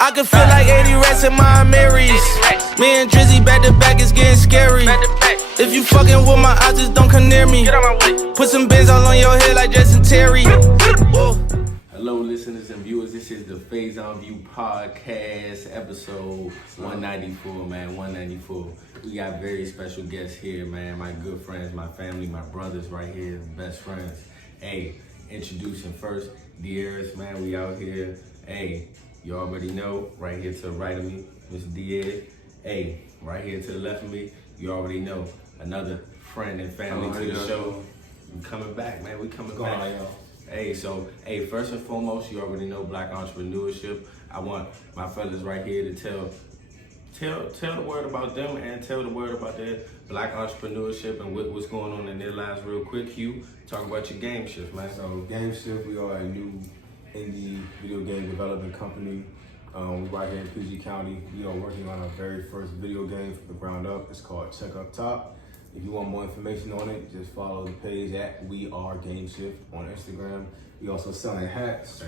I can feel like 80 rats in my Marys. Me and Drizzy back to back, it's getting scary. If you fucking with my eyes, just don't come near me. Put some bins all on your head like Jason Terry. Hello, listeners and viewers. This is the Faison View Podcast, episode 194, man. 194. We got very special guests here, man. My good friends, my family, my brothers right here, best friends. Hey, introducing first, Diaz, man. We out here. Hey, you already know, right here to the right of me, Mr. Diaz. Hey, right here to the left of me, you already know, another friend and family to the show. We coming back, man. We coming back. Hey, so, first and foremost, you already know Black entrepreneurship. I want my fellas right here to tell the word about them and tell the word about their Black entrepreneurship and what's going on in their lives real quick. Hugh, talk about your Game Shift, man. So Game Shift, we are a new indie video game development company. We're right here in PG County. We are working on our very first video game from the ground up. It's called Check Up Top. If you want more information on it, just follow the page at We Are Game Shift on Instagram. We also selling hats,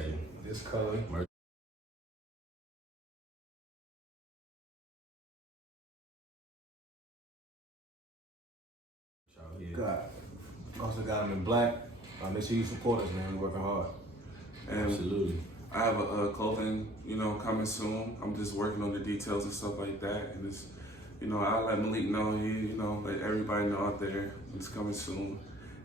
this color. Also got them in black. Make sure you support us, man. We're working hard. Absolutely. I have a clothing, coming soon. I'm just working on the details and stuff like that. And it's, I'll let Malik know, let everybody know out there it's coming soon.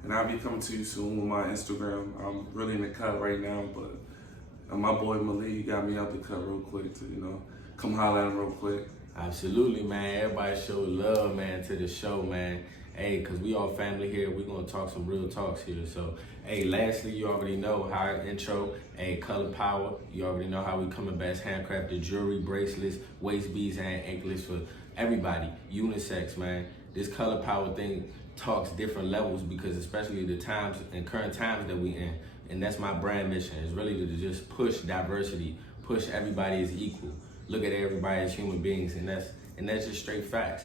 And I'll be coming to you soon with my Instagram. I'm really in the cut right now, but my boy Malik got me out the cut real quick to, come holler at him real quick. Absolutely, man. Everybody show love, man, to the show, man. Hey, because we all family here. We're going to talk some real talks here. So, lastly, you already know how our intro, Color Power. You already know how we coming back. Handcrafted jewelry, bracelets, waist beads, and anklets for everybody. Unisex, man. This Color Power thing talks different levels because especially the times and current times that we in. And that's my brand mission. It's really to just push diversity, push everybody as equal. Look at everybody as human beings, and that's just straight facts.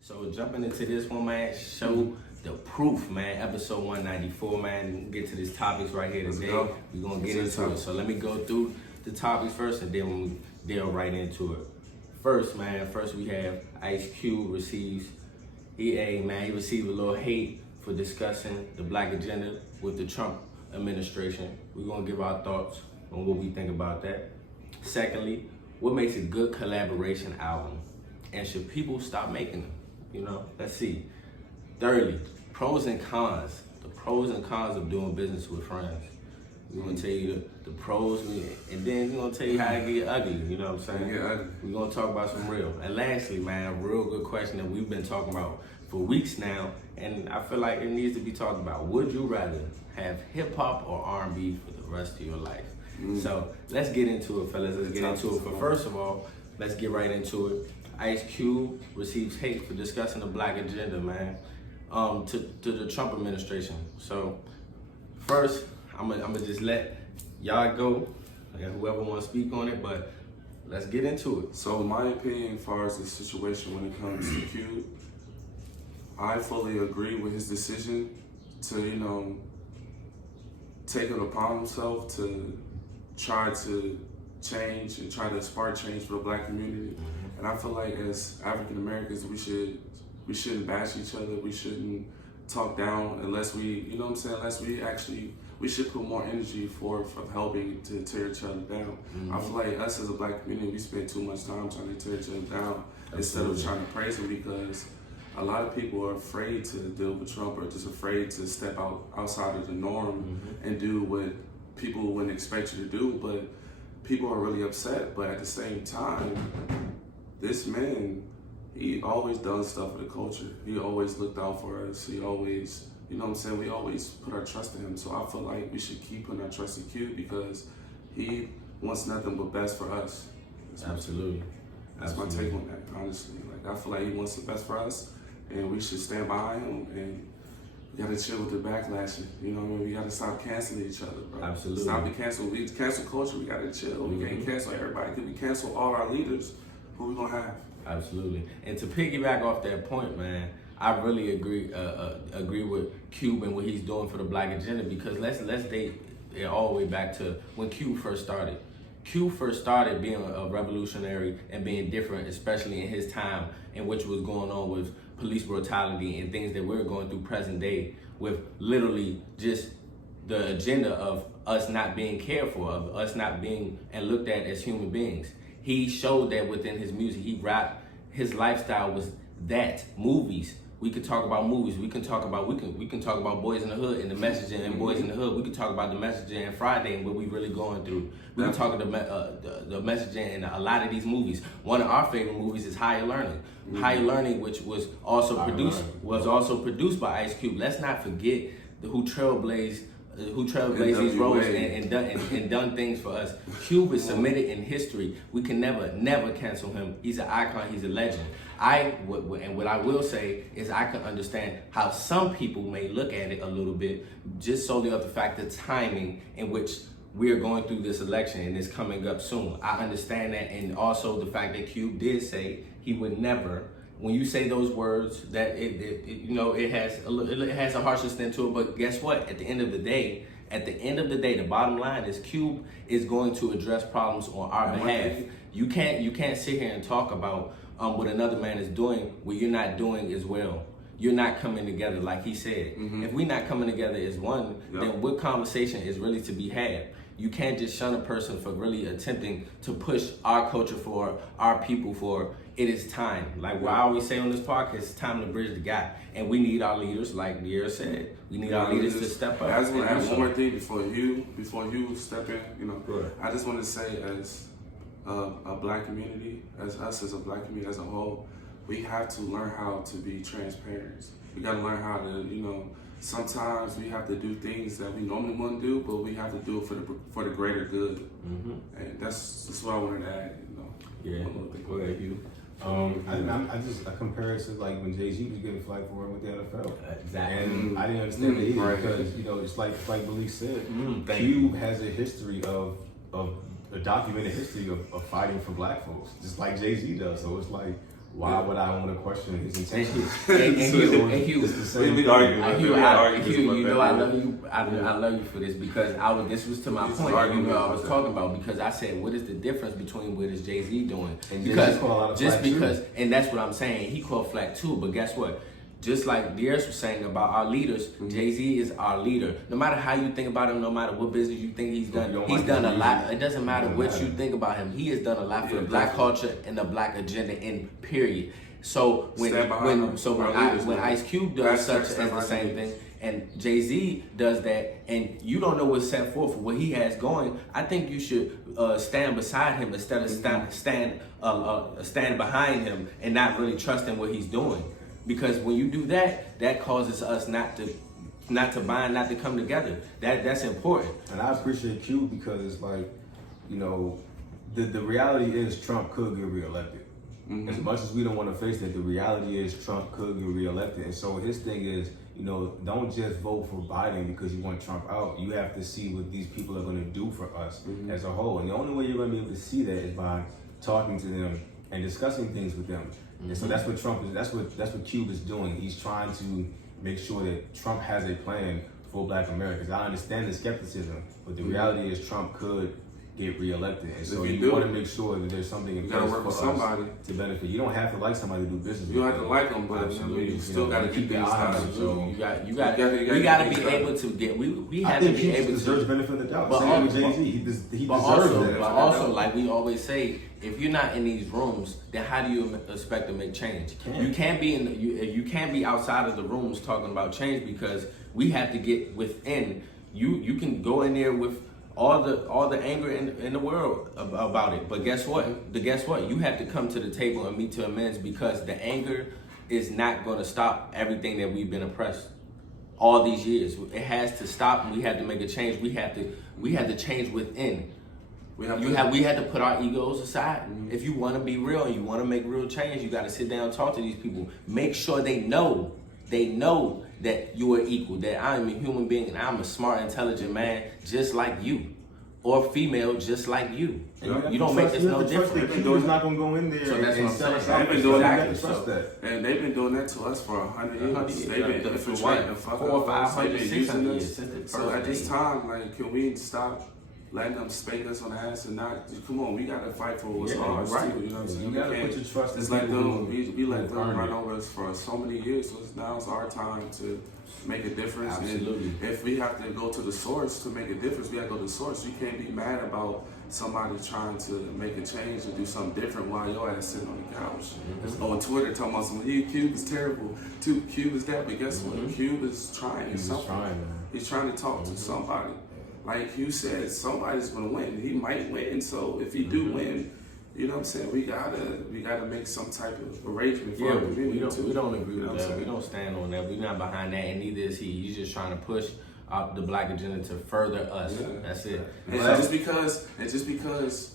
So jumping into this one, man, show the proof, man. Episode 194, man. We'll get to these topics right here today. We're gonna get into it. So let me go through the topics first, and then we delve right into it. First we have Ice Cube receives he received a little hate for discussing the Black agenda with the Trump administration. We're gonna give our thoughts on what we think about that. Secondly, what makes a good collaboration album, and should people stop making them? Let's see. Thirdly, pros and cons. The pros and cons of doing business with friends. We're gonna tell you the pros, and then we're gonna tell you how it get ugly. You know what I'm saying? Yeah, ugly. We're gonna talk about some real. And lastly, man, a real good question that we've been talking about for weeks now, and I feel like it needs to be talked about. Would you rather have hip hop or R&B for the rest of your life? So let's get into it, fellas. Let's get into it. But first of all, let's get right into it. Ice Cube receives hate for discussing the Black agenda, man, to the Trump administration. So first, I'm gonna just let y'all go, whoever want to speak on it, but let's get into it. So my opinion as far as the situation when it comes to Cube, I fully agree with his decision to, take it upon himself to try to change and try to spark change for the Black community. And I feel like as African Americans, we shouldn't bash each other. We shouldn't talk down unless we, unless we should put more energy forth of helping to tear each other down. I feel like us as a Black community, we spend too much time trying to tear each other down instead of trying to praise him, because a lot of people are afraid to deal with Trump or just afraid to step outside of the norm and do what people wouldn't expect you to do. But people are really upset. But at the same time, this man, he always done stuff for the culture. He always looked out for us. He always, we always put our trust in him. So I feel like we should keep putting our trust in Q because he wants nothing but best for us. Absolutely. That's my take on that, honestly. Like, I feel like he wants the best for us, and we should stand behind him, and we gotta chill with the backlashing. We gotta stop canceling each other, bro. Absolutely. Stop the cancel culture. We gotta chill. We can't cancel everybody. Because we cancel all our leaders, who we gonna have? Absolutely. And to piggyback off that point, man, I really agree with Cube and what he's doing for the Black agenda, because let's date it all the way back to when Cube first started. Cube first started being a revolutionary and being different, especially in his time, in which was going on with police brutality and things that we're going through present day, with literally just the agenda of us not being cared for, of us not being and looked at as human beings. He showed that within his music. He rapped, his lifestyle was that. Movies. We could talk about movies. We can talk about Boys in the Hood and the messaging and Boys in the Hood. We could talk about the messaging and Friday and what we really going through. We can talk about the messaging in a lot of these movies. One of our favorite movies is Higher Learning. Higher Learning, which was also produced by Ice Cube. Let's not forget who trailblazed these roads and done things for us. Cube is submitted in history. We can never cancel him. He's an icon. He's a legend. What I will say is I can understand how some people may look at it a little bit, just solely of the fact that timing in which we are going through this election and it's coming up soon. I understand that, and also the fact that Cube did say he would never. When you say those words, that it has a harshness to it. But guess what? At the end of the day, the bottom line is Cube is going to address problems on our behalf. You can't sit here and talk about what another man is doing, what you're not doing as well. You're not coming together, like he said. If we're not coming together as one, then what conversation is really to be had? You can't just shun a person for really attempting to push our culture for our people for. It is time. Like what I always say on this podcast, it's time to bridge the gap. And we need our leaders, like Dier said. We need our leaders to step up. I just want to add one more thing before you step in. I just want to say, as a Black community, as us as a Black community as a whole, we have to learn how to be transparent. We got to learn how to, sometimes we have to do things that we normally wouldn't do, but we have to do it for the greater good. And that's what I wanted to add. Yeah. Go ahead, Hugh. I compare it to like when Jay-Z was getting flack for it with the NFL. Exactly. And I didn't understand it either because, it's like Malik said, Cube has a history of a documented history of fighting for Black folks, just like Jay-Z does. So it's like, why would I want to question his intentions? Hugh, we argue. I love you. I love you for this because this was to my point. I was talking about, because I said, what is the difference between what is Jay-Z doing? And and that's what I'm saying. He called flack too, but guess what? Just like Darius was saying about our leaders, Jay-Z is our leader. No matter how you think about him, no matter what business you think he's done a lot. It doesn't matter what you think about him. He has done a lot for the Black culture and the Black agenda in period. So when Ice Cube does such as the same thing, and Jay-Z does that, and you don't know what's set forth for what he has going, I think you should stand beside him instead of stand behind him and not really trust in what he's doing. Because when you do that, that causes us not to bind, not to come together. That's important. And I appreciate Q because it's like, the reality is Trump could get reelected. As much as we don't want to face it, the reality is Trump could get reelected. And so his thing is, don't just vote for Biden because you want Trump out. You have to see what these people are going to do for us as a whole. And the only way you're going to be able to see that is by talking to them and discussing things with them. And so that's what Trump is. That's what Cube is doing. He's trying to make sure that Trump has a plan for Black Americans. I understand the skepticism, but the reality is Trump could get reelected, and so you want to make sure that there's something in place for somebody to benefit. You don't have to like somebody to do business with. You don't have to like them, but you still got to keep your eyes on. So we got to be able to get. We have to be able to deserve benefit of the doubt. Same with Jay-Z. He deserves that. But also, like we always say, if you're not in these rooms, then how do you expect to make change? You can't be you can't be outside of the rooms talking about change, because we have to get within. You can go in there with all the anger in the world about it, but guess what? You have to come to the table and meet to amends, because the anger is not going to stop everything that we've been oppressed all these years. It has to stop, and we have to make a change. We have to change within. We had to put our egos aside. If you want to be real and you want to make real change, you got to sit down and talk to these people. Make sure they know that you are equal, that I'm a human being and I'm a smart, intelligent man just like you. or female just like you. And You don't make this no different. The door's not gonna go in there. So that's what I'm sell us saying. out. They've been doing Exactly. that. Trust that. And they've been doing that to us for 100 years. They've been For infiltrating what? the fuck 400, out of us. 500, They've been 600 using years us. since the So first at this day. time, like, can we stop letting them spank us on the ass and not? Come on, we gotta fight for what's Yeah, ours right. too. You know what I'm saying? You gotta put your trust in It's like people them. who- We let who them earned run it. over us for so many years. So now it's our time to make a difference. Absolutely. And if we have to go to the source to make a difference, we gotta go to the source. You can't be mad about somebody trying to make a change and do something different while your ass sitting on the couch. On Twitter talking about some, Cube is terrible, Cube is that, but guess what? Cube is trying He's something. trying, man. He's trying to talk to somebody. Like you said, somebody's gonna win. He might win, so if he do win, you know what I'm saying, we gotta make some type of arrangement for Yeah, our community too. we don't agree You know with what I'm that. We saying? don't stand on that. We're not behind that, and neither is he. He's just trying to push the black agenda to further us. Yeah. That's it. And just because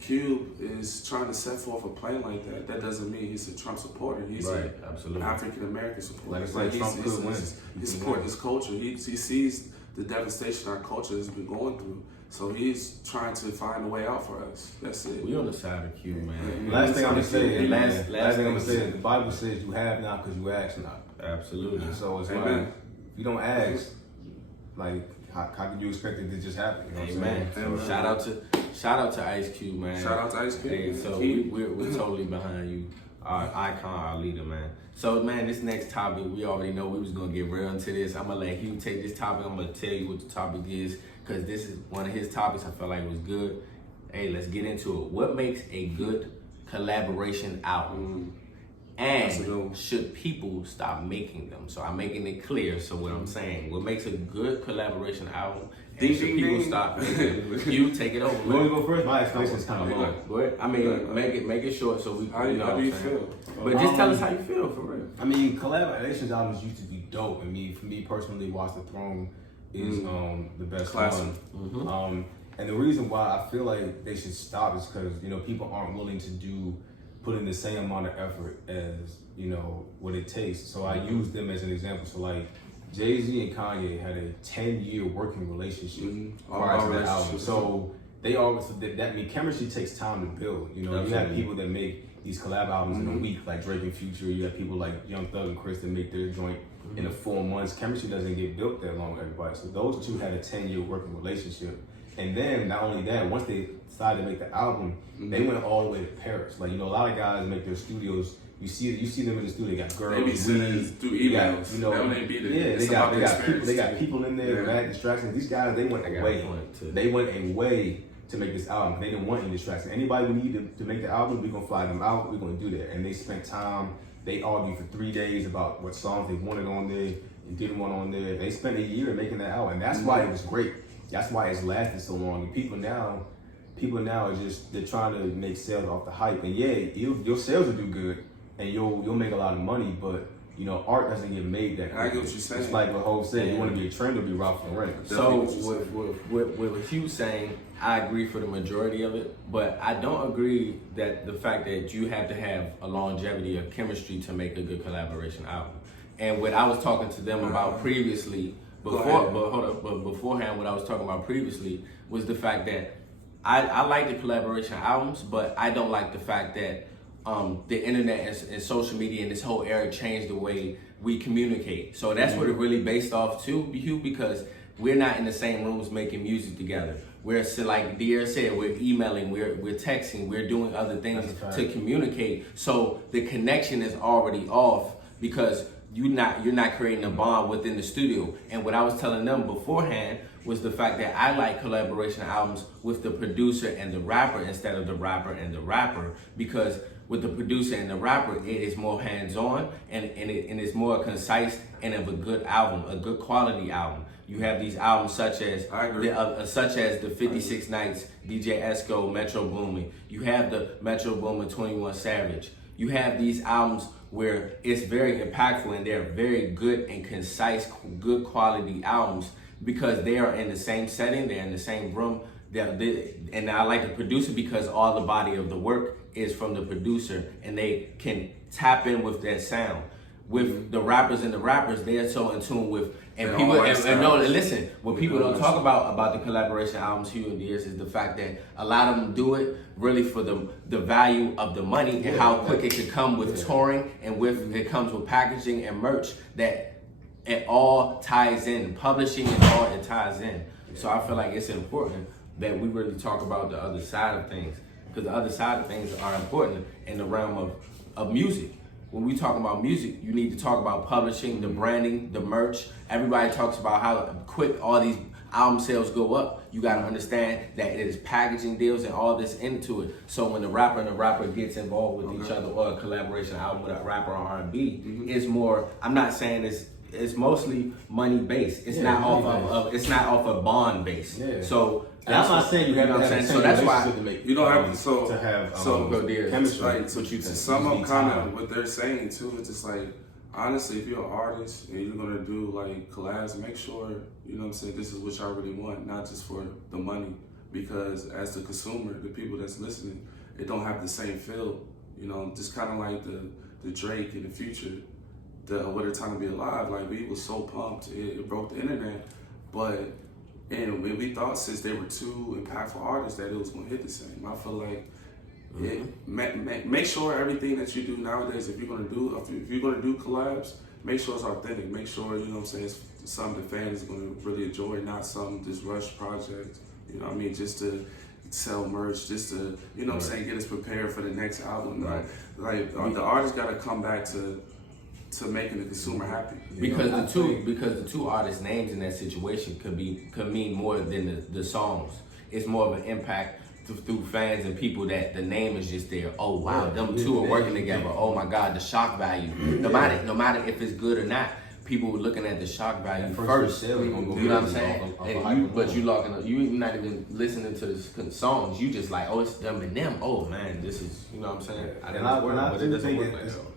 Cube is trying to set forth a plan like that, that doesn't mean he's a Trump supporter. He's Right, an absolutely. African American supporter. Like I said, Trump could win. He supports his culture. He sees the devastation our culture has been going through. So he's trying to find a way out for us. That's it. We on the side of Q, man. Last thing I'm gonna say is, Last last thing I'm thing gonna say is, the Bible says you have not because you ask not. Absolutely. So it's Amen. like, if you don't ask, like, how can you expect it to just happen? You know what I'm Amen. saying? Amen. So shout out to Ice Cube, man. Shout out to Ice Cube. Hey, so we're totally behind you, our icon, our leader, man. So man, this next topic, we already know we was gonna get real into this. I'm gonna let Hugh take this topic. I'm gonna tell you what the topic is, because this is one of his topics. I felt like it was good. Hey, let's get into it. What makes a good collaboration album? That's a good And one. should people stop making them? So I'm making it clear. So what I'm saying, what makes a good collaboration album? And Ding, should ding, people ding. stop making them? You take it over. You want man. to go first? My explanation is kind of long. Go ahead. I mean, make it short so we. How you know do what you I'm saying? feel? But just tell us how you feel for real. I mean, collaborations albums used to be dope. I mean, for me personally, Watch the Throne is the best Classic. one. And the reason why I feel like they should stop is because, you know, people aren't willing to put in the same amount of effort as, you know, what it takes. So I use them as an example. So like Jay-Z and Kanye had a 10-year working relationship prior to that album. So they always, that means chemistry takes time to build. You know, you have people that make these collab albums in a week, like Drake and Future. You have people like Young Thug and Chris that make their joint in the 4 months. Chemistry doesn't get built that long, everybody. So those two had a 10-year working relationship. And then not only that, once they decided to make the album, they went all the way to Paris. Like, you know, a lot of guys make their studios. You see them in the studio. They got girls. They be sending weed, through they got, emails. you know, They don't even be there. yeah, It's they got about the people. They experience, got too. people in there, Yeah. mad distractions. These guys, they went I got away. a point, too. They went away to make this album. They didn't want any distractions. Anybody we need to make the album, we're gonna fly them out. We're gonna do that. And they spent time. They argued for 3 days about what songs they wanted on there and didn't want on there. They spent a year making that album, and that's why it was great. That's why it's lasted so long. And people now are just, they're trying to make sales off the hype. And yeah, your sales will do good, and you'll make a lot of money. But you know, art doesn't get made that. I get what quickly. you're saying. It's like what Hov said. You want to be a trend or be Ralph Lauren. So with Hugh saying, I agree for the majority of it, but I don't agree that the fact that you have to have a longevity of chemistry to make a good collaboration album. And what I was talking to them about previously, beforehand, what I was talking about previously was the fact that I like the collaboration albums, but I don't like the fact that the internet and social media and this whole era changed the way we communicate. So that's what it really based off too, Hugh, because we're not in the same rooms making music together. We're, so like Dear said, we're emailing, we're texting, we're doing other things to communicate. So the connection is already off because you're not creating a bond within the studio. And what I was telling them beforehand was the fact that I like collaboration albums with the producer and the rapper instead of the rapper and the rapper, because with the producer and the rapper, it is more hands-on and it's more concise and of a good album, a good quality album. You have these albums such as the 56 Nights, DJ Esco, Metro Boomin. You have the Metro Boomin 21 Savage. You have these albums where it's very impactful and they're very good and concise, good quality albums because they are in the same setting, they're in the same room. And I like the producer because all the body of the work is from the producer and they can tap in with that sound. With the rappers, they are so in tune with And They're people, all and no, lifestyles. listen, what people don't talk about the collaboration albums here and years is the fact that a lot of them do it really for the value of the money and how quick it could come with touring and with it comes with packaging and merch, that it all ties in. Publishing and all it ties in. So I feel like it's important that we really talk about the other side of things, because the other side of things are important in the realm of music. When we talk about music, you need to talk about publishing, the branding, the merch. Everybody talks about how quick all these album sales go up. You gotta understand that it is packaging deals and all this into it. So when the rapper and the rapper gets involved with each other, or a collaboration album with a rapper or R&B, it's more, I'm not saying it's mostly money based. It's not off of bond based. Yeah. So And I'm not saying you have to have so that's why to make, You don't have to have chemistry. like, Like, what you think. some of kind of what they're saying too. It's just like, honestly, if you're an artist and you're gonna do like collabs, make sure, you know what I'm saying, this is what y'all really want, not just for the money. Because as the consumer, the people that's listening, it don't have the same feel. You know, just kind of like the Drake in the Future, What a Time to Be Alive. Like, we was so pumped, it broke the internet, and we thought since they were two impactful artists that it was gonna hit the same. I feel like make sure everything that you do nowadays, if you're gonna do collabs, make sure it's authentic. Make sure, you know what I'm saying, it's something the fans are gonna really enjoy, not some just rush project. You know what I mean? Just to sell merch, just to, you know what I'm saying, get us prepared for the next album. Right. Like the artist gotta come back to making the consumer happy. Because the two artists' names in that situation could mean more than the songs. It's more of an impact through fans and people that the name is just there. Oh wow, them two are working together. Oh my God, the shock value. No matter if it's good or not, people were looking at the shock value first. You know what I'm saying? You're not even listening to the songs. You just like, oh, it's them and them. Oh man, this is, you know what I'm saying?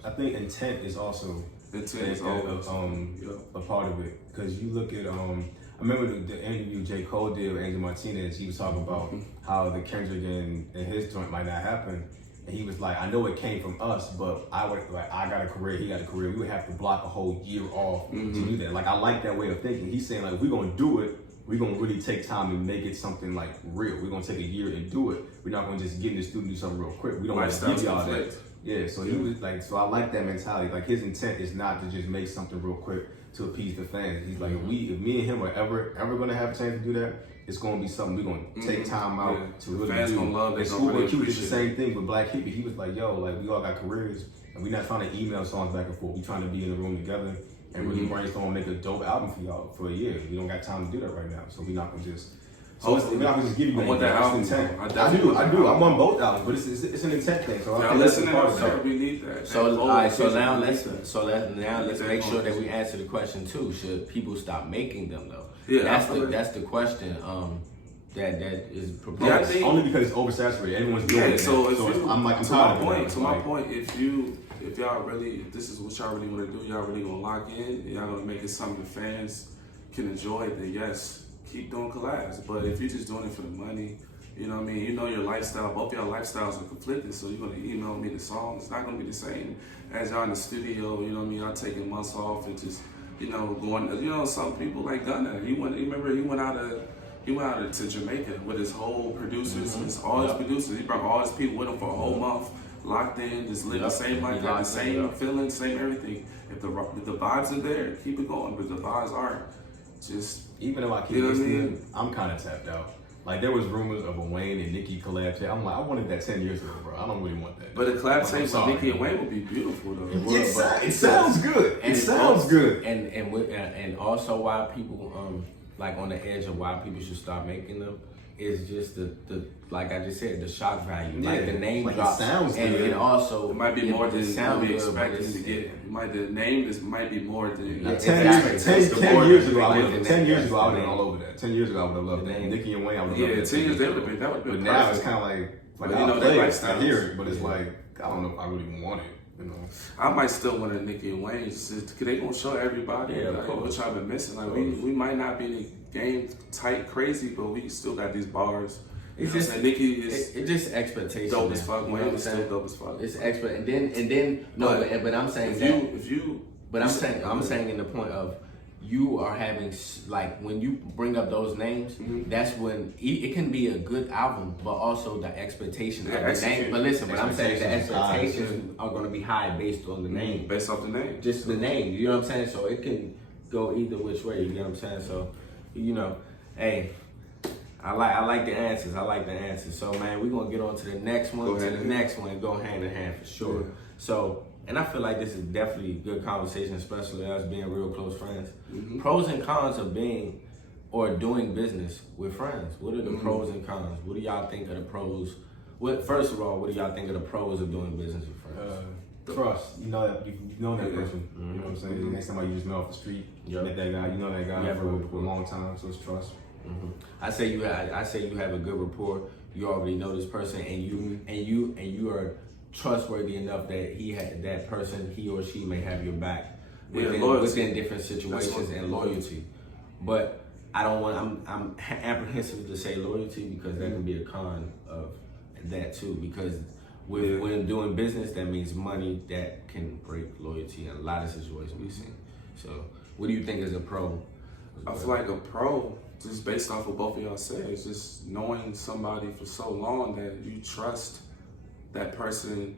I think intent is also a part of it, because you look at I remember the interview J. Cole did with Angel Martinez. He was talking about how the Kendrick and his joint might not happen. And he was like, I know it came from us, but I got a career, he got a career. We would have to block a whole year off to do that. Like, I like that way of thinking. He's saying, like, if we're gonna do it, we're gonna really take time and make it something like real. We're gonna take a year and do it. We're not gonna just get in the studio and do something real quick. We don't want to give y'all that. Yeah, so he was like, so I like that mentality. Like, his intent is not to just make something real quick to appease the fans. He's like, if me and him are ever gonna have a chance to do that, it's gonna be something we're gonna take time out to really fans do. Gonna love it. Schoolboy Q did the same thing with Black Hippie. He was like, yo, like, we all got careers, and we're not trying to email songs back and forth. We trying to be in the room together and really brainstorm and make a dope album for y'all for a year. We don't got time to do that right now, so we're not gonna just. So we're not gonna just give you. I want that album. I do. I want both albums, but it's an intent thing. So I listen to that. We need that. So now let's make sure that we answer the question too. Should people stop making them though? Yeah, that's the question. That is proposed. Yeah, I think, only because it's oversaturated. Everyone's doing it. So I'm like, to my point, if y'all really, if this is what y'all really want to do, y'all really gonna lock in, and y'all gonna make it something the fans can enjoy, then yes, keep doing collabs. But if you're just doing it for the money, you know what I mean? You know your lifestyle, both y'all lifestyles are conflicted, so you're gonna email me the song. It's not gonna be the same as y'all in the studio, you know what I mean? Y'all taking months off and just, you know, going, you know, some people like Gunna. He went out to Jamaica with his whole producers, all his producers. He brought all his people with him for a whole month, locked in, just living the same life, got the same feeling, same everything. If the vibes are there, keep it going. But the vibes aren't, just, even though I keep listening, I'm kind of tapped out. Like, there was rumors of a Wayne and Nicki collab tape. I'm like, I wanted that 10 years ago, bro. I don't really want that. But a collab tape with Nicki and Wayne would be beautiful, though. It sounds good. It sounds good. And also why people like on the edge of why people should stop making them is just the like I just said, the shock value. Yeah. Like the name like drops. It sounds good. And also it might be more than we expected to get. The name might be more than 10 years ago I would have been all over that. 10 years ago I would have loved that. Nicki and Wayne, I would have loved that. 10 years that would have been But now it's kind of like you know, they I hear it, but it's like, I don't know if I really want it. You know, I might still want a Nicki and Wayne because they gonna show everybody like, what y'all been missing. Like we might not be in the game tight crazy, but we still got these bars. It's just Nicki is it's just expectation. Dope as fuck. Wayne is still dope as fuck. It's expert, and then no, but I'm saying I'm saying in the point of you are having, like, when you bring up those names, that's when it can be a good album, but also the expectation of the name. But listen, but I'm saying the expectations are going to be high based on the name. Based off the name. Just the name, you know what I'm saying? So it can go either which way, you know what I'm saying? So, you know, hey, I like the answers. I like the answers. So, man, we're going to get on to the next one. Next one, go hand in hand for sure. Yeah. So, and I feel like this is definitely a good conversation, especially us being real close friends. Pros and cons of being or doing business with friends. What are the pros and cons? What do y'all think of the pros? First of all, what do y'all think of the pros of doing business with friends? Trust. You know that person. You know what I'm saying? Next time you just met off the street, you met that guy. You know that guy for a long time, so it's trust. I say you have a good rapport. You already know this person, and you are trustworthy enough that he or she may have your back within different situations and loyalty. But I'm apprehensive to say loyalty because that can be a con of that too. Because when doing business, that means money that can break loyalty in a lot of situations we've seen. So, what do you think is a pro? I feel like a pro, just based off of both of y'all said, is just knowing somebody for so long that you trust that person.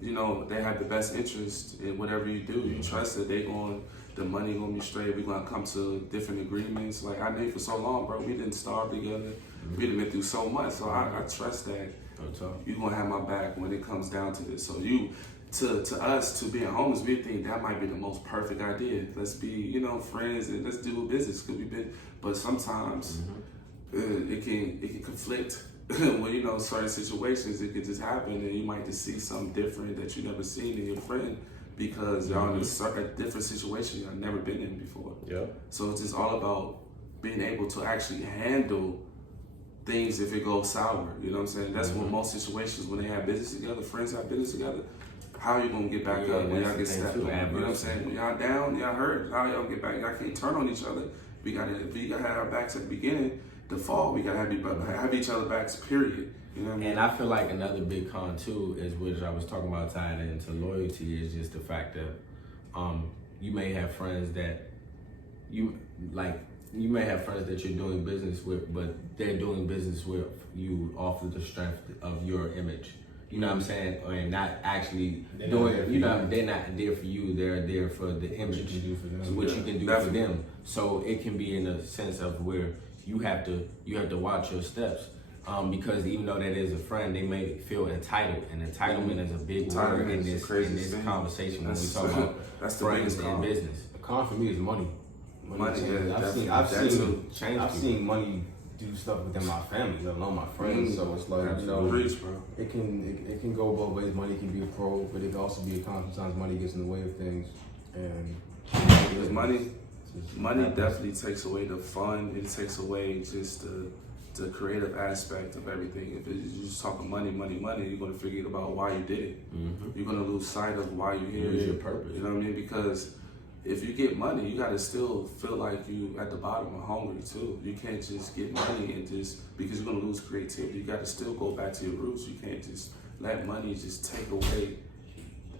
You know, they have the best interest in whatever you do. You trust that the money gonna be straight. We're gonna come to different agreements. Like I knew you for so long, bro. We didn't starve together. We done been through so much. So I trust that you gonna have my back when it comes down to this. So to us, to being homeless, we think that might be the most perfect idea. Let's be, friends and let's do business. But sometimes it can conflict. Well, certain situations, it could just happen and you might just see something different that you never seen in your friend because y'all in a different situation y'all never been in before. Yeah. So it's just all about being able to actually handle things if it goes sour. You know what I'm saying? That's what most situations when they have business together, friends have business together, how you gonna get back up when y'all get stepped on? You know what I'm saying? When y'all down, y'all hurt, how y'all get back? Y'all can't turn on each other. We gotta have our backs at the beginning. The fall, we gotta have each other backs, period. You know what I mean? And I feel like another big con too is, which I was talking about tying into loyalty, is just the fact that you may have friends that you may have friends that you're doing business with, but they're doing business with you off of the strength of your image. You know what I'm saying? And not actually doing it. They're not there for you. They're there for the image, what you can do for them. So it can be in a sense of where you have to watch your steps, because even though that is a friend, they may feel entitled, and entitlement is a big word in this conversation when we talk about friends and business. The con for me is money. I've seen money do stuff within my family, let alone my friends. So it's like it can go both ways. Money can be a pro, but it can also be a con. Sometimes money gets in the way of things, and because money definitely takes away the fun. It takes away just the creative aspect of everything. If you're just talking money, you're gonna forget about why you did it. You're gonna lose sight of why you're here. Lose your purpose. You know what I mean? Because if you get money, you gotta still feel like you at the bottom and hungry too. You can't just get money and just because you're gonna lose creativity. You gotta still go back to your roots. You can't just let money just take away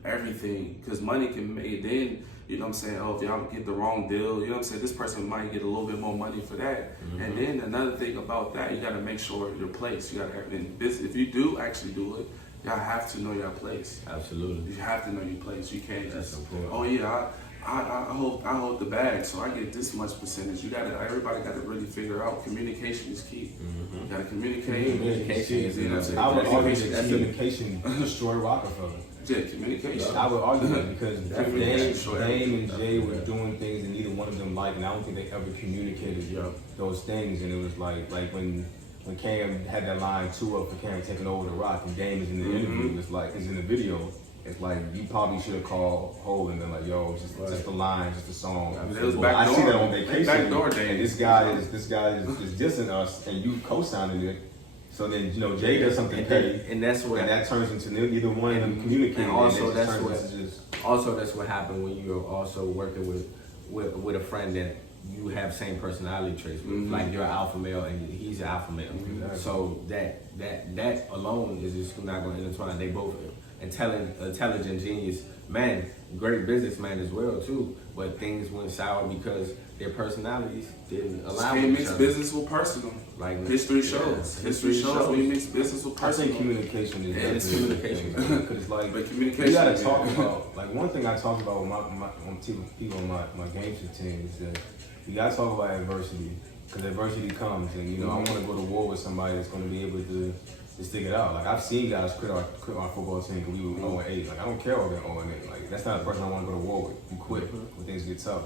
everything, because money can make then. You know what I'm saying? Oh, if y'all get the wrong deal, you know what I'm saying? This person might get a little bit more money for that. And then another thing about that, you got to make sure your place. You got to have in this. If you do actually do it, y'all have to know your place. Absolutely. You have to know your place. You can't That's just. important. Oh yeah, I hold the bag, so I get this much percentage. Everybody got to really figure out. Communication is key. You got to communicate. Communication is, you know what I'm saying? I would argue that communication destroyed Rockefeller. Yeah, communication. I would argue that because Dame and Jay were doing things that neither one of them liked, and I don't think they ever communicated those things. And it was like when Cam had that line, 2 up for Cam taking over the Rock, and Dame is in the interview. It's like, it's in the video. It's like you probably should have called Hov and been like, "Yo, just the line, just the song." I see that on Vacation, and this guy is dissing us, and you co-signing it. So then, Jay does something petty, and that's what, and that turns into neither one of them communicating. And also, that's what happened when you're also working with a friend that you have same personality traits with. Like you're an alpha male and he's an alpha male. So that alone is just not going to intertwine. intelligent, genius man, great businessman as well too. But things went sour because their personalities didn't allow Can't each mix other. business with personal. Like history shows. History shows when you mix business with I personal. think communication is it's communication. because it's like But communication, you gotta yeah. talk about like one thing I talk about with people on my gangster team is that you gotta talk about adversity because adversity comes and you know I want to go to war with somebody that's going to be able to stick it out. Like I've seen guys quit our football team because we were 0-8. Like I don't care about that 0-8. Like that's not the person I want to go to war with. You quit when things get tough,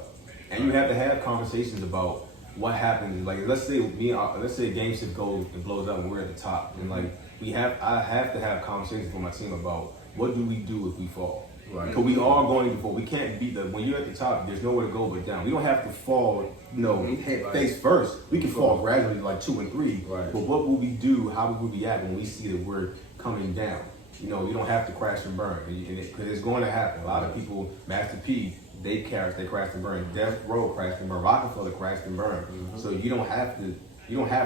and you have to have conversations about what happens. Like let's say a game shift goes and blows up and we're at the top, and like I have to have conversations with my team about what do we do if we fall. Right. Because we are going to fall. We can't beat when you're at the top, there's nowhere to go but down. We don't have to fall, head face first. We can fall gradually like 2 and 3. Right. But what will we do? How will we react when we see that we're coming down? You don't have to crash and burn. Because it's going to happen. A lot of people, Master P, they crashed and burned. Death Row crashed and burned. Rockefeller crashed and burned. So you don't have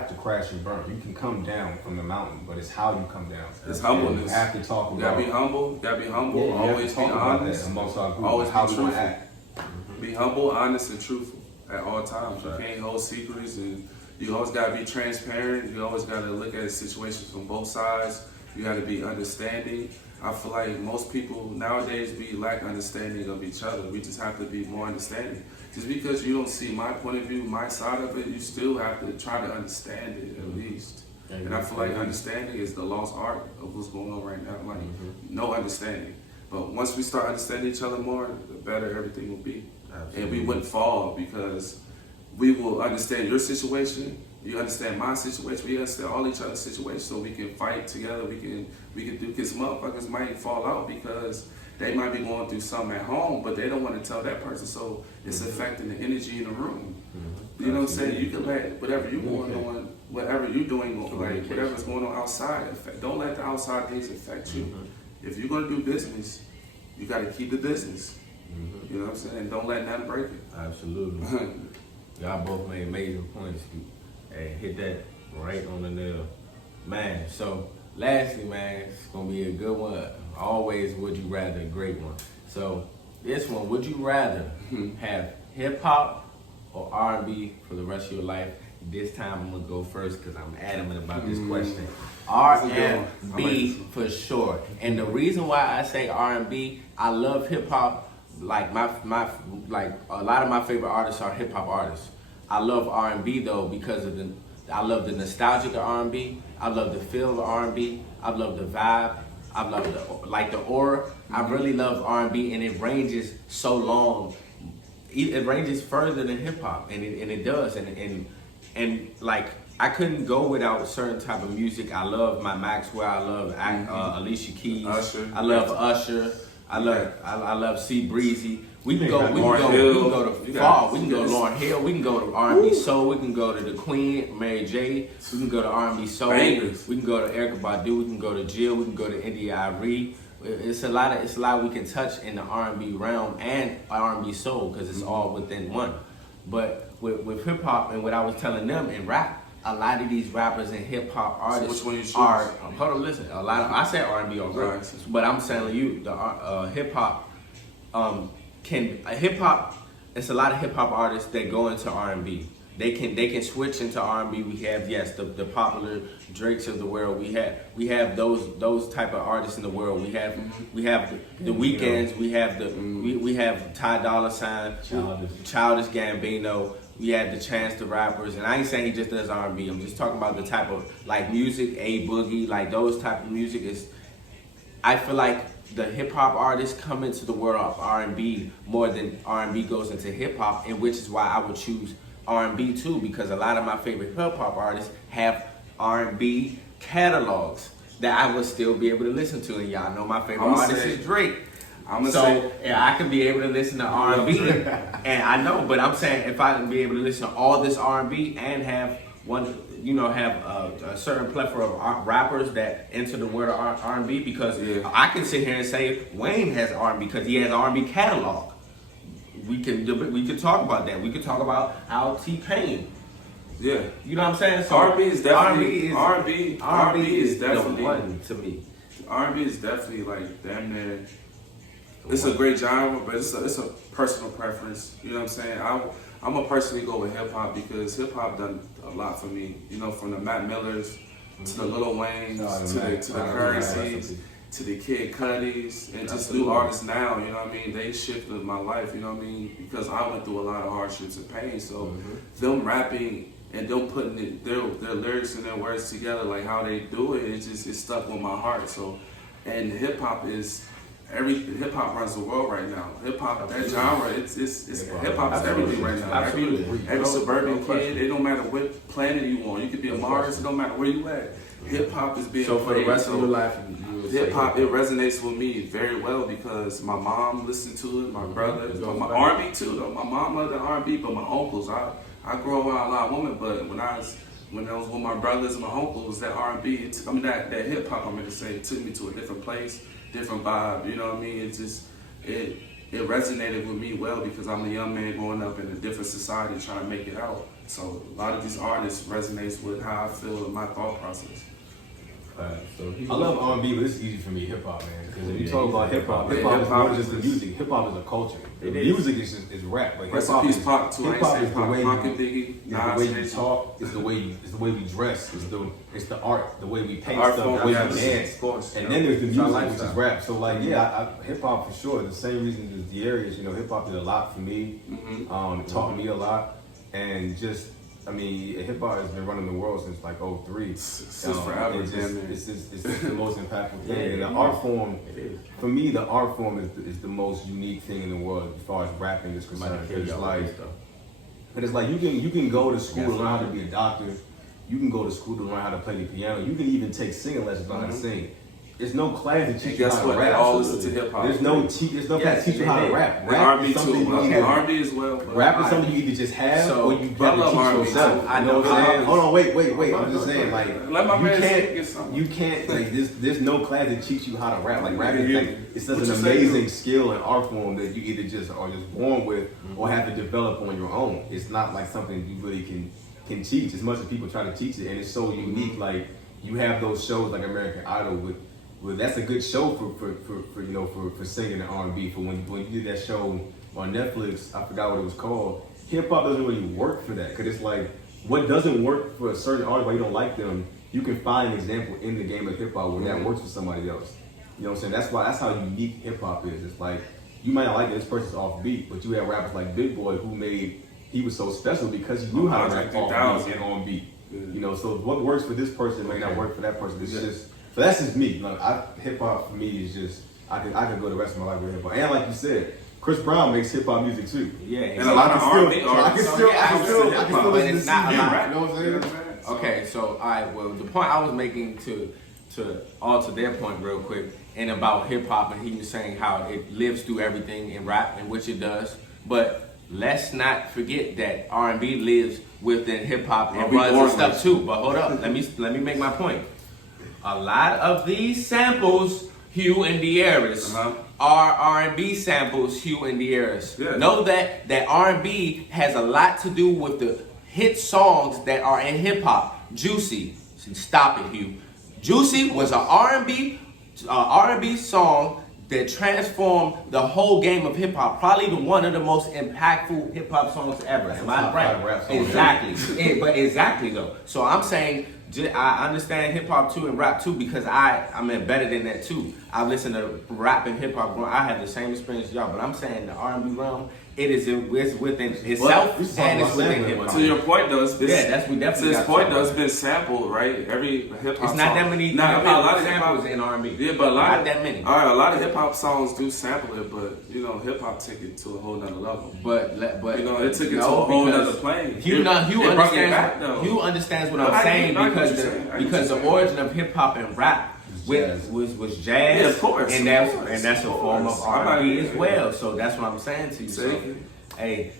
to crash and burn. You can come down from the mountain, but it's how you come down. It's humbleness. You have to talk about. You gotta be humble. Yeah, Always be honest. Amongst our group. Always how be we want to truthful. act. Be humble, honest, and truthful at all times. Right. You can't hold secrets, and you always gotta be transparent. You always gotta look at situations from both sides. You gotta be understanding. I feel like most people nowadays lack understanding of each other. We just have to be more understanding. Just because you don't see my point of view, my side of it, you still have to try to understand it at least. And I feel like understanding is the lost art of what's going on right now. Like no understanding. But once we start understanding each other more, the better everything will be. Absolutely. And we wouldn't fall because we will understand your situation. You understand my situation. We understand all each other's situations, so we can fight together. We can do. Because motherfuckers might fall out because they might be going through something at home, but they don't want to tell that person. So it's affecting the energy in the room. You know what I'm saying? You can let whatever you going on, whatever you're doing, like whatever's going on outside, don't let the outside things affect you. If you're gonna do business, you got to keep the business. You know what I'm saying? Don't let nothing break it. Absolutely. Y'all both made amazing points. Hey, hit that right on the nail. Man, so lastly, man, it's going to be a good one. Always would you rather, a great one. So this one, would you rather have hip-hop or R&B for the rest of your life? This time I'm going to go first because I'm adamant about this question. R&B for sure. And the reason why I say R&B, I love hip-hop. Like a lot of my favorite artists are hip hop artists. I love R&B though because of I love the nostalgic of R&B. I love the feel of R&B. I love the vibe. I love the aura. I really love R&B, and it ranges so long. It ranges further than hip hop, and it does. And like I couldn't go without certain type of music. I love my Maxwell. I love Alicia Keys. Usher. I love Usher. I love C Breezy. We can go to Fall. We can go to Lauryn Hill. We can go to R&B Soul. We can go to the Queen, Mary J. We can go to R&B Soul. Bangers. We can go to Erykah Badu. We can go to Jill. We can go to India Arie. It's a lot we can touch in the R&B realm and R&B Soul because it's all within one. But with hip hop and what I was telling them in rap, a lot of these rappers and hip hop artists which one you choose? hold on, listen. I said R&B on rap, Right. but I'm telling you the hip hop It's a lot of hip hop artists that go into R&B. They can switch into R&B. We have the popular Drakes of the world. We have those type of artists in the world. We have the Weeknds. We have we have Ty Dolla $ign, Childish Gambino. We had the Chance the Rappers, and I ain't saying he just does R&B. I'm just talking about the type of like music, A Boogie, like those type of music is. I feel like the hip hop artists come into the world of R&B more than R&B goes into hip hop, and which is why I would choose R&B too, because a lot of my favorite hip hop artists have R&B catalogs that I would still be able to listen to, and y'all know my favorite artist is Drake. I can be able to listen to R&B, and I know, but I'm saying if I can be able to listen to all this R&B and have a certain plethora of rappers that enter the world of R&B, because I can sit here and say Wayne has R&B because he has R&B catalog. We could talk about that. We could talk about how T-Pain. Yeah. You know what I'm saying? So R&B is definitely R&B is the one to me. R&B is definitely like damn near. It's a great genre, but it's a personal preference. You know what I'm saying? I'm gonna personally go with hip hop because hip hop done a lot for me. You know, from the Mac Millers to the Lil Waynes to the Currencies to the Kid Cudis and just new artists now. You know what I mean? They shifted my life. You know what I mean? Because I went through a lot of hardships and pain. So them rapping and them putting their lyrics and their words together, like how they do it, it stuck with my heart. So, and hip hop runs the world right now. Hip hop, that genre, it's hip hop is everything right now. Every suburban kid, it don't matter what planet you on. You could be a Mars, it don't matter where you at. Hip hop is being So for the played. rest of your life, hip hop, it resonates with me very well because my mom listened to it, my brother, my R&B too though. My mom loved the R&B, but my uncles, I grew up around a lot of women, but when I was with my brothers and my uncles, that R&B, that hip hop, it took me to a different place, different vibe. You know what I mean? It resonated with me well because I'm a young man growing up in a different society trying to make it out. So a lot of these artists resonates with how I feel in my thought process. I love R&B, but it's easy for me hip hop, man. Because if you talk about hip hop is more just the music. Hip hop is a culture. The music is rap. Like Rest in peace, Pac too. Hip hop is the way you talk. It's the way we dress. It's the art, the way we paint art stuff, form, the way yes, we dance. of course. And then there's the It's our music, which is lifestyle. rap. So like, hip hop for sure. The same reason as the areas. You know, hip hop did a lot for me. It taught me a lot, and just. I mean, hip hop has been running the world since like '03. Since forever, it's the most impactful thing. And the art form, for me, the art form is the most unique thing in the world as far as rapping is concerned. It's like you can go to school to learn how to be a doctor. You can go to school to learn how to play the piano. You can even take singing lessons, learn how to sing. There's no class that teach you how to rap. They all listen to hip hop. There's no class that teach you how to rap. Rap R&B is something too. you have. R&B as well. Rap is something you either just have or you better teach R&B yourself. too. I know what I'm saying. Hold on, wait. I'm just saying, like, Let my man get something. you can't, like, there's no class that teach you how to rap. Like, rapping, Yeah. like, it's such an amazing skill and art form that you either just are just born with or have to develop on your own. It's not like something you really can teach as much as people try to teach it, and it's so unique. Like, you have those shows like American Idol with. Well, that's a good show for singing and R&B. For when you did that show on Netflix, I forgot what it was called. Hip hop doesn't really work for that because it's like what doesn't work for a certain artist, why you don't like them. You can find an example in the game of hip hop where that works for somebody else. You know what I'm saying? That's how unique hip hop is. It's like you might not like this person's off beat, but you have rappers like Big Boy he was so special because he knew how to rap off beat and on beat. You know, so what works for this person may not work for that person. It's just. So that's just me. Like, hip hop for me is just I could go the rest of my life with hip hop. And like you said, Chris Brown makes hip hop music too. Yeah, and a lot of R&B artists. I can still listen to it's not a lot. CD. You know what I'm saying? Okay, so all right. Well, the point I was making to alter their point real quick, and about hip hop, and he was saying how it lives through everything in rap, and which it does. But let's not forget that R&B lives within hip hop and runs and stuff too. But hold up, let me make my point. A lot of these samples, Hugh and Dieras, are R&B samples, Hugh and Dieras. Yeah. Know that R&B has a lot to do with the hit songs that are in hip hop. Juicy, stop it, Hugh. Juicy was an R&B song that transformed the whole game of hip hop. Probably one of the most impactful hip hop songs ever. Am I right? Exactly. But exactly though. So I'm saying. I understand hip hop too and rap too because I'm embedded in that too. I listen to rap and hip hop. I have the same experience as y'all, but I'm saying the R&B realm, it's within itself and it's within hip hop. To your point though, we definitely. To his point though, it's been sampled, right? Every hip hop. It's not that many. Not a lot of samples in R&B. Yeah, but not that many. All right, a lot of hip hop songs do sample it, but you know, hip hop took it to a whole nother level. But you know, it took it to a whole nother plane. Hugh understands what I'm saying because the origin of hip hop and rap was jazz, yeah, of course, and that's a form of R&B as well. So that's what I'm saying to you. So, hey,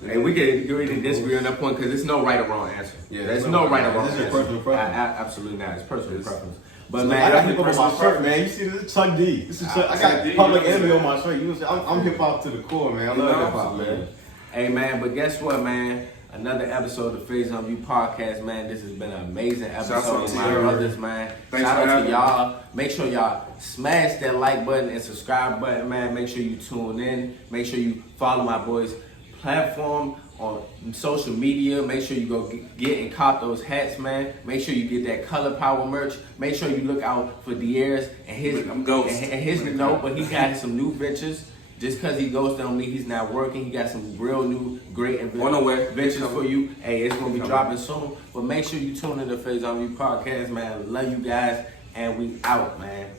we can agree to disagree on that point because there's no right or wrong answer. Yeah, there's no right or wrong answer. Personal preference. Absolutely not. It's personal preference. But so man, I got hip hop on my shirt, man. You see this is Chuck D. This is Chuck. I got Public Enemy on my shirt. I'm hip hop to the core, man. I love hip hop, man. Hey man, but guess what, man? another episode of the Faison View podcast, man. This has been an amazing episode Shout out with to my y'all. brothers, man. Thanks Shout for out to having y'all. Make sure y'all smash that like button and subscribe button, man. Make sure you tune in. Make sure you follow my boys' platform on social media. Make sure you go get and cop those hats, man. Make sure you get that Color Power merch. Make sure you look out for Diaz and his I'm Ghost. and his but he got some new ventures. Just because he ghosted on me, he's not working. He got some real new, great On the way. ventures for you. Hey, it's going to be dropping soon. But make sure you tune in to Faison View podcast, man. Love you guys, and we out, man.